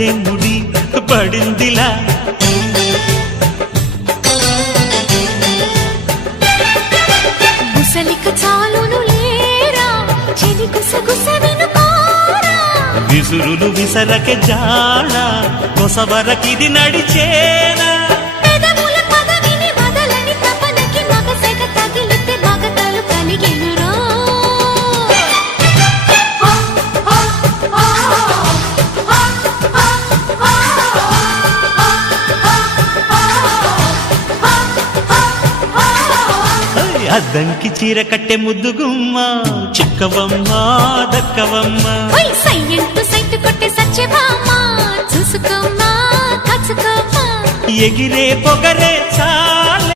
భలే ముడి పడిందిలా గుసలిక చాలును లేరా చెలి గుసగుస వినుకోరా విసురులు విసరకే జాడ కొసవరకిది నడిచేనా పెదవుల పదవిని వదలని తపనకి మగసెగ తగిలితే మగతలు కలిగెనురా అద్దంకి చీర కట్టె ముద్దుగుమ్మ చిక్కవమ్మ దక్కవమ్మ సయ్యంటూ సైతు కొట్టే సత్యభామ చూసుకోమ్మా కాచుకోమ్మా ఎగిరే పొగరే చాలే